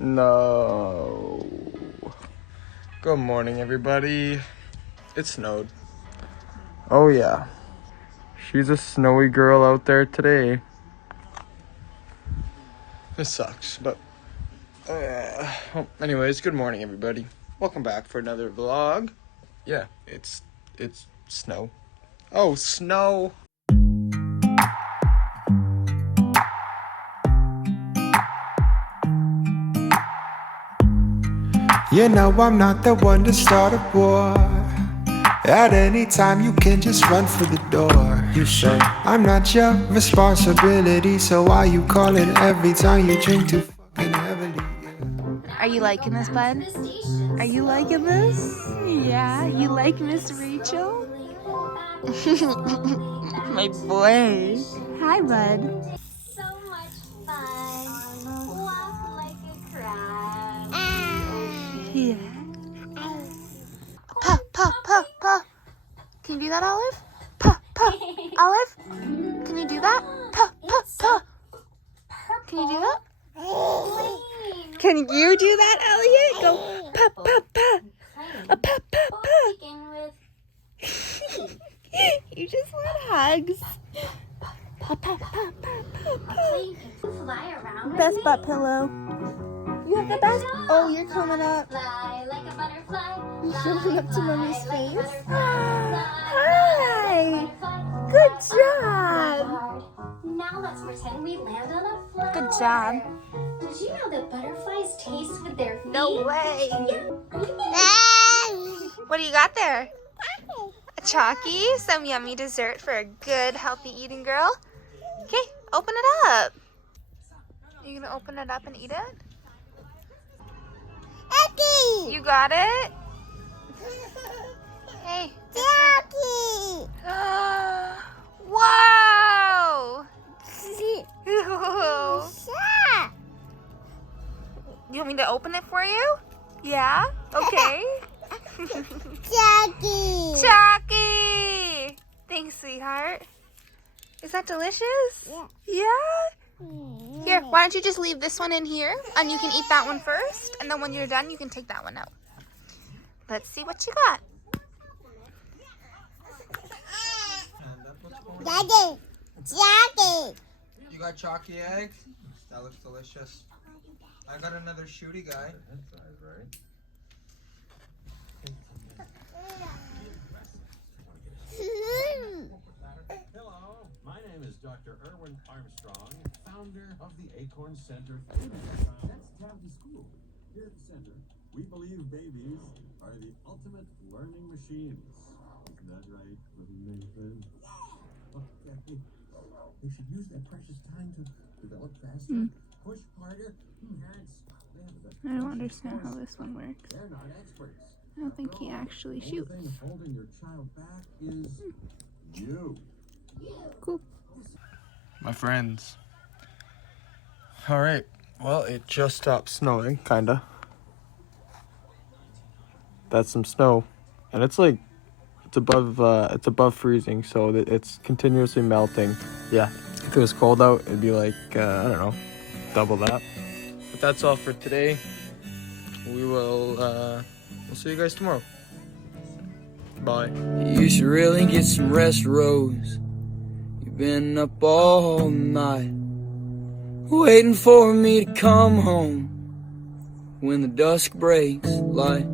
No. Good morning, everybody. It snowed. Oh, yeah. She's a snowy girl out there today. This sucks, but... well, anyways, good morning, everybody. Welcome back for another vlog. Yeah, it's snow. Oh, snow! You know I'm not the one to start a war. At any time you can just run for the door. You say. I'm not your responsibility, so why you calling every time you drink too fucking heavily? Are you liking this, bud? Are you liking this? Yeah, you like Miss Rachel? My boy. Hi, bud. So much fun. Walk like a crab. Yeah. Pa, pa, pa, pa. Can you do that, Olive? Pa, pa. Olive? Can you do that? Pa, pa, pa. Can you do that? Can you do that, Elliot? Go pa, pa, pa. A pa, pa, pa. Begin with You just want hugs. Pa, pa, pa, pa, pa, pa. so you can fly around. Best butt pillow. You have the best. Oh, you're coming up. Fly like a butterfly. You're showing up to mommy's face. Butterfly. Hi. Good job. Now let's pretend we land on a flower. Good job. Did you know that butterflies taste with their feet? No way. Yeah. What do you got there? A Chalky, some yummy dessert for a good, healthy eating girl. Okay, open it up. You gonna open it up and eat it? You got it? Hey. Chalky. Wow. You want me to open it for you? Yeah? Okay. Jackie. Chalky! Thanks, sweetheart. Is that delicious? Yeah. Yeah? Here, why don't you just leave this one in here, and you can eat that one first, and then when you're done, you can take that one out. Let's see what you got. Daddy. Jackie. You got chalky eggs? That looks delicious. I got another shooty guy. Hello, my name is Dr. Erwin Armstrong, founder of the Acorn Center. That's Tavy School. Here at the center, we believe babies are the ultimate learning machines. Isn't that right, little Nathan? Okay. They should use that precious time to develop faster, push harder. Parents, they have the best I don't understand how this one works. They're not experts. I don't think he actually The shoots. only thing holding your child back is you. Cool. My friends. Alright, well, it just stopped snowing, kinda. That's some snow. And it's like, it's above freezing, so that it's continuously melting. Yeah, if it was cold out, it'd be like, I don't know, double that. But that's all for today. We'll see you guys tomorrow. Bye. You should really get some rest, Rose. You've been up all night, waiting for me to come home when the dusk breaks light.